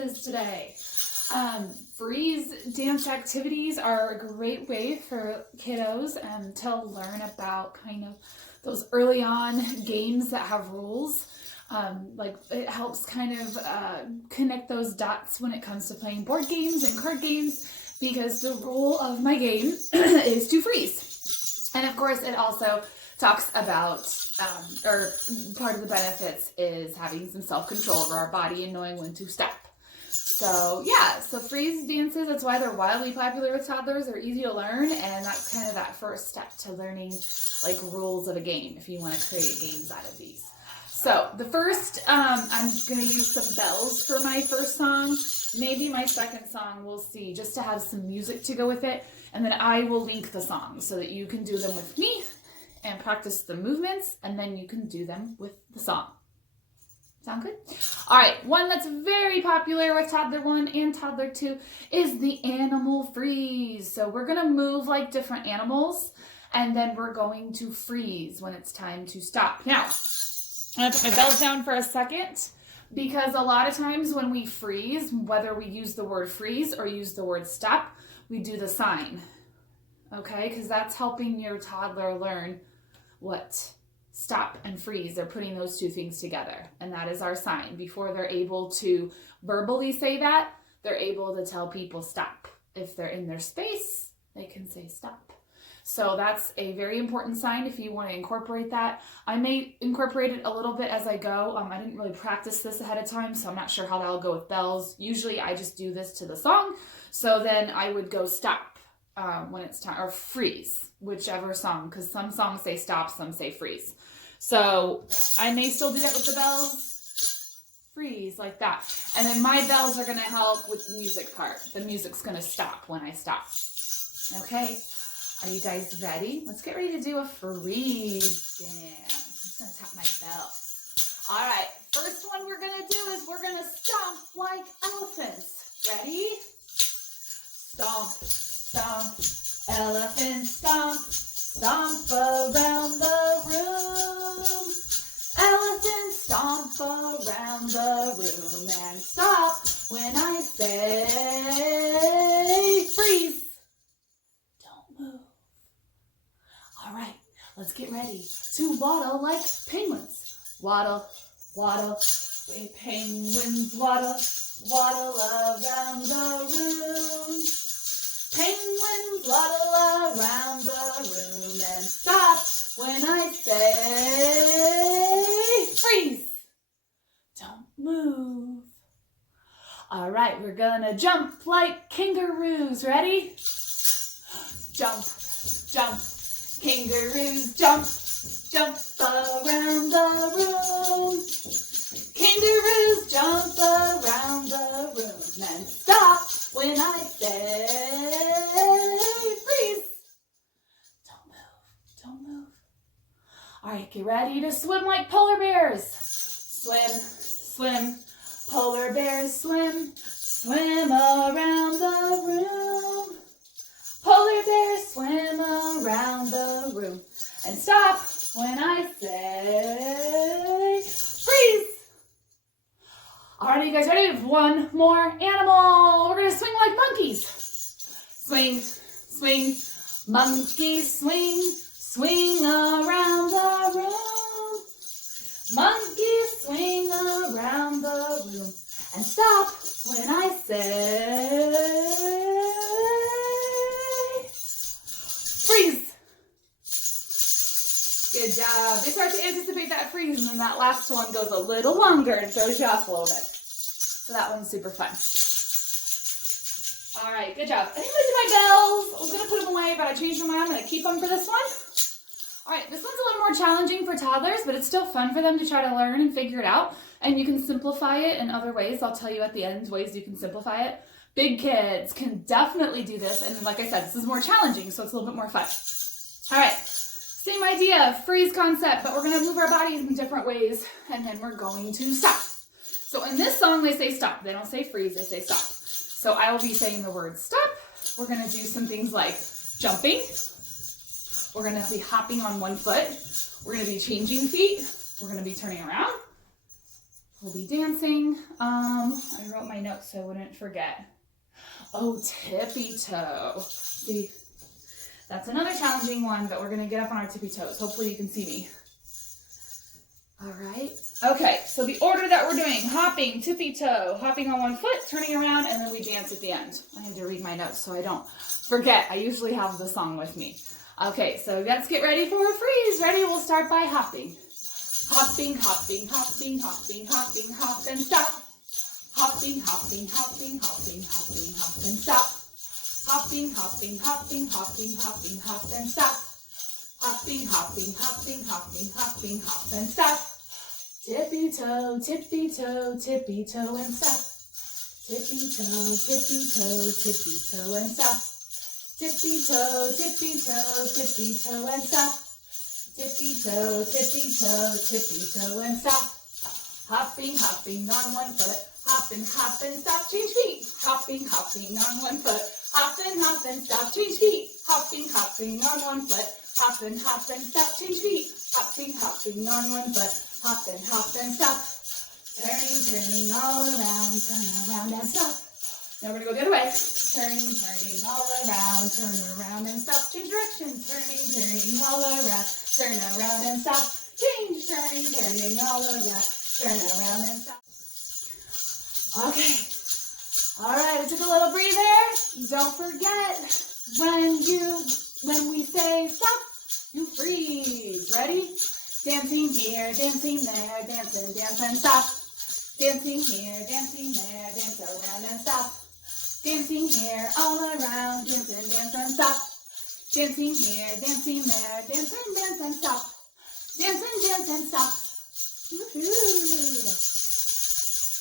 dances today. Freeze dance activities are a great way for kiddos to learn about kind of those early on games that have rules. Like it helps kind of connect those dots when it comes to playing board games and card games, because the rule of my game is to freeze. And of course it also talks about, or part of the benefits is having some self-control over our body and knowing when to stop. So yeah, so freeze dances, that's why they're wildly popular with toddlers. They're easy to learn, and that's kind of that first step to learning like rules of a game if you want to create games out of these. So the first, I'm going to use some bells for my first song. Maybe my second song, we'll see, just to have some music to go with it. And then I will link the songs so that you can do them with me and practice the movements, and then you can do them with the song. Sound good? All right, one that's very popular with toddler 1 and toddler 2 is the animal freeze. So we're going to move like different animals, and then we're going to freeze when it's time to stop. Now, I'm going to put my bells down for a second, because a lot of times when we freeze, whether we use the word freeze or use the word stop, we do the sign, okay? Because that's helping your toddler learn what stop and freeze. They're putting those two things together, and that is our sign. Before they're able to verbally say that, they're able to tell people stop. If they're in their space, they can say stop. So that's a very important sign if you want to incorporate that. I may incorporate it a little bit as I go. I didn't really practice this ahead of time, so I'm not sure how that'll go with bells. Usually I just do this to the song. So then I would go stop when it's time, or freeze, whichever song, because some songs say stop, some say freeze. So I may still do that with the bells. Freeze, like that. And then my bells are going to help with the music part. The music's going to stop when I stop. Okay. Are you guys ready? Let's get ready to do a freeze dance. I'm just going to tap my bell. All right, first one we're going to do is we're going to stomp like elephants. Ready? Stomp, stomp, elephant stomp, stomp around the room. Elephant stomp around the room and stop when I say freeze. Move. All right, let's get ready to waddle like penguins. Waddle, waddle, we penguins waddle, waddle around the room. Penguins waddle around the room and stop when I say freeze. Don't move. All right, we're gonna jump like kangaroos. Ready? Jump, jump, kangaroos jump, jump around the room. Kangaroos jump around the room and stop when I say freeze. Don't move, don't move. All right, get ready to swim like polar bears. Swim, swim, polar bears swim, swim around the room. Polar bears swim around the room and stop when I say freeze. All right, you guys ready? One more animal. We're going to swing like monkeys. Swing, swing, monkeys swing, swing around the room. Monkeys swing around the room and stop when I say freeze. Good job. They start to anticipate that freeze, and then that last one goes a little longer and throws you off a little bit. So that one's super fun. All right, good job. I think those are my bells. I was going to put them away, but I changed my mind. I'm going to keep them for this one. All right, this one's a little more challenging for toddlers, but it's still fun for them to try to learn and figure it out. And you can simplify it in other ways. I'll tell you at the end ways you can simplify it. Big kids can definitely do this. And like I said, this is more challenging, so it's a little bit more fun. All right, same idea, freeze concept, but we're going to move our bodies in different ways, and then we're going to stop. So in this song, they say stop. They don't say freeze, they say stop. So I will be saying the word stop. We're going to do some things like jumping. We're going to be hopping on one foot. We're going to be changing feet. We're going to be turning around. we'll be dancing. I wrote my notes so I wouldn't forget. Oh, tippy toe. See, that's another challenging one, but we're gonna get up on our tippy toes. Hopefully you can see me. All right. Okay, so the order that we're doing, hopping, tippy toe, hopping on one foot, turning around, and then we dance at the end. I had to read my notes so I don't forget. I usually have the song with me. Okay, so let's get ready for a freeze. Ready? We'll start by hopping. Hopping, hopping, hopping, hopping, hopping, hop and stop. Hopping, hopping, hopping, hopping, hopping, hop and stop. Hopping, hopping, hopping, hopping, hopping, hop and stop. Hopping, hopping, hopping, hopping, hopping, hop and stop. Tippy toe, tippy toe, tippy toe and stop. Tippy toe, tippy toe, tippy toe and stop. Tippy toe, tippy toe, tippy toe and stop. Tippy toe, tippy toe, tippy toe and stop. Hopping, hopping on one foot. Hop and stop, change feet. Hopping, hopping on one foot. Hop and stop, change feet. Hopping, hopping on one foot. Hop and stop, change feet. Hopping, hopping on one foot. Hop and stop. Turning all around, turn around and stop. Now we're gonna go the other way. Turning all around, turn around and stop. Change direction. Turning all around, turn around and stop. Change, turning all around, turn around and stop. Okay. All right, we took a little breather. Don't forget, when we say stop, you freeze. Ready? Dancing here, dancing there, dance and stop. Dancing here, dancing there, dance around and stop. Dancing here, all around, dance and stop. Dancing here, dancing there, dance and stop. Dance and stop. Woohoo!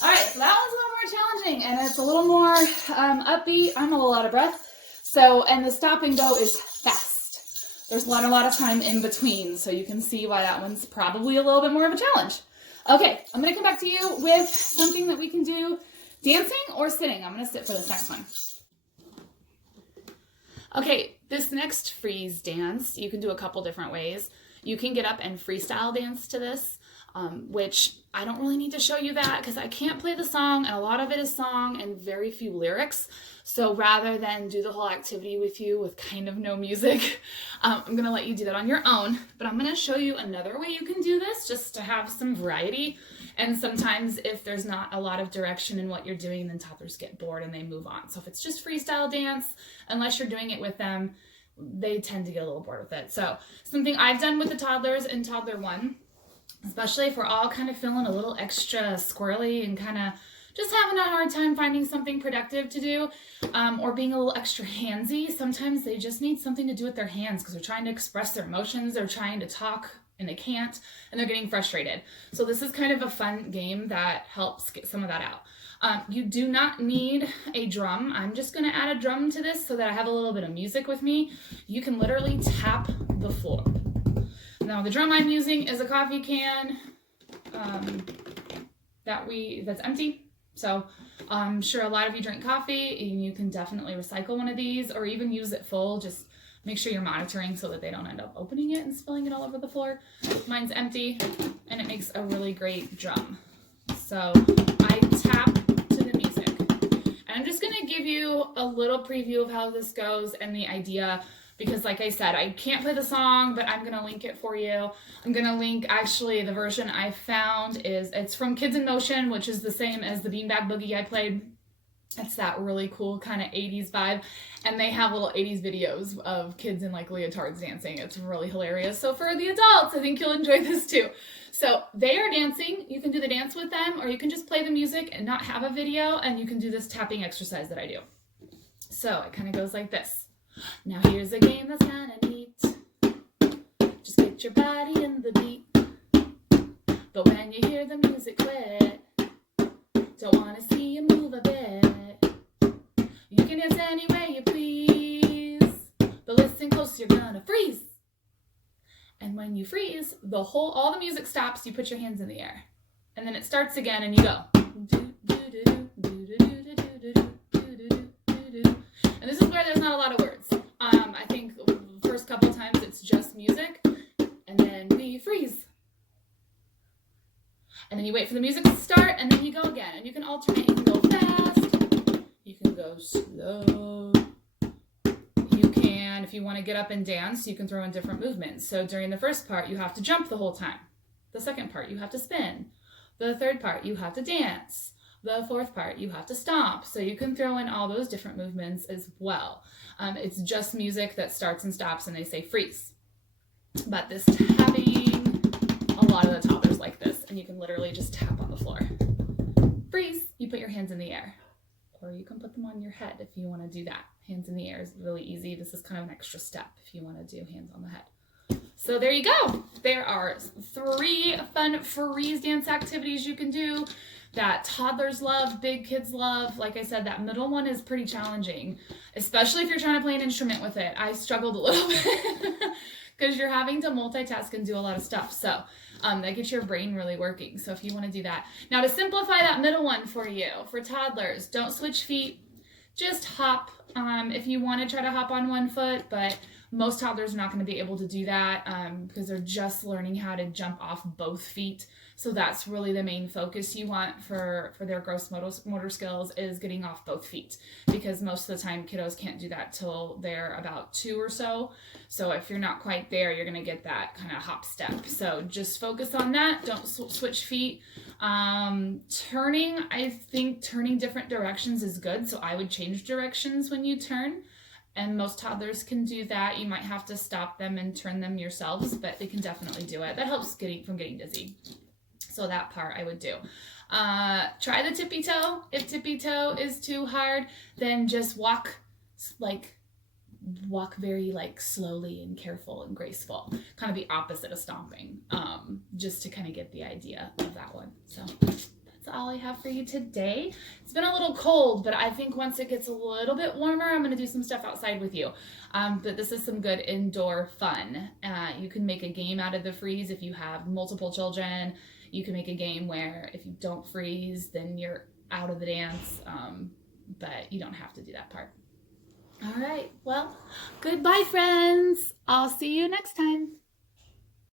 All right, so that one's a little more challenging, and it's a little more upbeat. I'm a little out of breath. So, and the stop and go is fast. There's not a lot of time in between, so you can see why that one's probably a little bit more of a challenge. Okay, I'm gonna come back to you with something that we can do dancing or sitting. I'm gonna sit for this next one. Okay, this next freeze dance, you can do a couple different ways. You can get up and freestyle dance to this. Which I don't really need to show you that because I can't play the song, and a lot of it is song and very few lyrics. So rather than do the whole activity with you with kind of no music, I'm going to let you do that on your own. But I'm going to show you another way you can do this just to have some variety. And sometimes if there's not a lot of direction in what you're doing, then toddlers get bored and they move on. So if it's just freestyle dance, unless you're doing it with them, they tend to get a little bored with it. So something I've done with the toddlers in Toddler 1, especially if we're all kind of feeling a little extra squirrely and kind of just having a hard time finding something productive to do, or being a little extra handsy. Sometimes they just need something to do with their hands because they're trying to express their emotions, they're trying to talk and they can't, and they're getting frustrated. So this is kind of a fun game that helps get some of that out. You do not need a drum. I'm just going to add a drum to this so that I have a little bit of music with me. You can literally tap the floor. Now the drum I'm using is a coffee can that's empty. So I'm sure a lot of you drink coffee, and you can definitely recycle one of these or even use it full. Just make sure you're monitoring so that they don't end up opening it and spilling it all over the floor. Mine's empty, and it makes a really great drum. So I tap to the music. And I'm just gonna give you a little preview of how this goes and the idea, because like I said, I can't play the song, but I'm gonna link it for you. I'm gonna link, actually, the version I found it's from Kids in Motion, which is the same as the Beanbag Boogie I played. It's that really cool kind of 80s vibe. And they have little 80s videos of kids in like leotards dancing. It's really hilarious. So for the adults, I think you'll enjoy this too. So they are dancing. You can do the dance with them, or you can just play the music and not have a video, and you can do this tapping exercise that I do. So it kind of goes like this. Now here's a game that's kind of neat. Just get your body in the beat. But when you hear the music quit, don't want to see you move a bit. You can dance any way you please, but listen close, you're gonna freeze. And when you freeze, all the music stops, you put your hands in the air. And then it starts again and you go. And this is where there's not a lot of words. I think the first couple times it's just music, and then we freeze. And then you wait for the music to start, and then you go again. And you can alternate. You can go fast. You can go slow. You can, if you want to get up and dance, you can throw in different movements. So during the first part, you have to jump the whole time. The second part, you have to spin. The third part, you have to dance. The fourth part, you have to stomp. So you can throw in all those different movements as well. It's just music that starts and stops, and they say freeze. But this tapping, a lot of the toddlers like this, and you can literally just tap on the floor. Freeze, you put your hands in the air. Or you can put them on your head if you want to do that. Hands in the air is really easy. This is kind of an extra step if you want to do hands on the head. So there you go. There are 3 fun freeze dance activities you can do that toddlers love, big kids love. Like I said, that middle one is pretty challenging, especially if you're trying to play an instrument with it. I struggled a little bit because you're having to multitask and do a lot of stuff. So that gets your brain really working. So if you want to do that. Now to simplify that middle one for you, for toddlers, don't switch feet, just hop. If you want to try to hop on one foot, but most toddlers are not going to be able to do that because they're just learning how to jump off both feet. So that's really the main focus you want for their gross motor skills, is getting off both feet, because most of the time kiddos can't do that till they're about 2 or so. So if you're not quite there, you're going to get that kind of hop step. So just focus on that. Don't switch feet. Turning, I think turning different directions is good. So I would change directions when you turn. And most toddlers can do that. You might have to stop them and turn them yourselves, but they can definitely do it. That helps from getting dizzy. So that part I would do. Try the tippy toe. If tippy toe is too hard, then just walk very slowly and careful and graceful. Kind of the opposite of stomping, just to kind of get the idea of that one. So that's all I have for you today. It's been a little cold, but I think once it gets a little bit warmer, I'm going to do some stuff outside with you. But this is some good indoor fun. You can make a game out of the freeze if you have multiple children. You can make a game where if you don't freeze, then you're out of the dance, but you don't have to do that part. All right, well, goodbye, friends. I'll see you next time.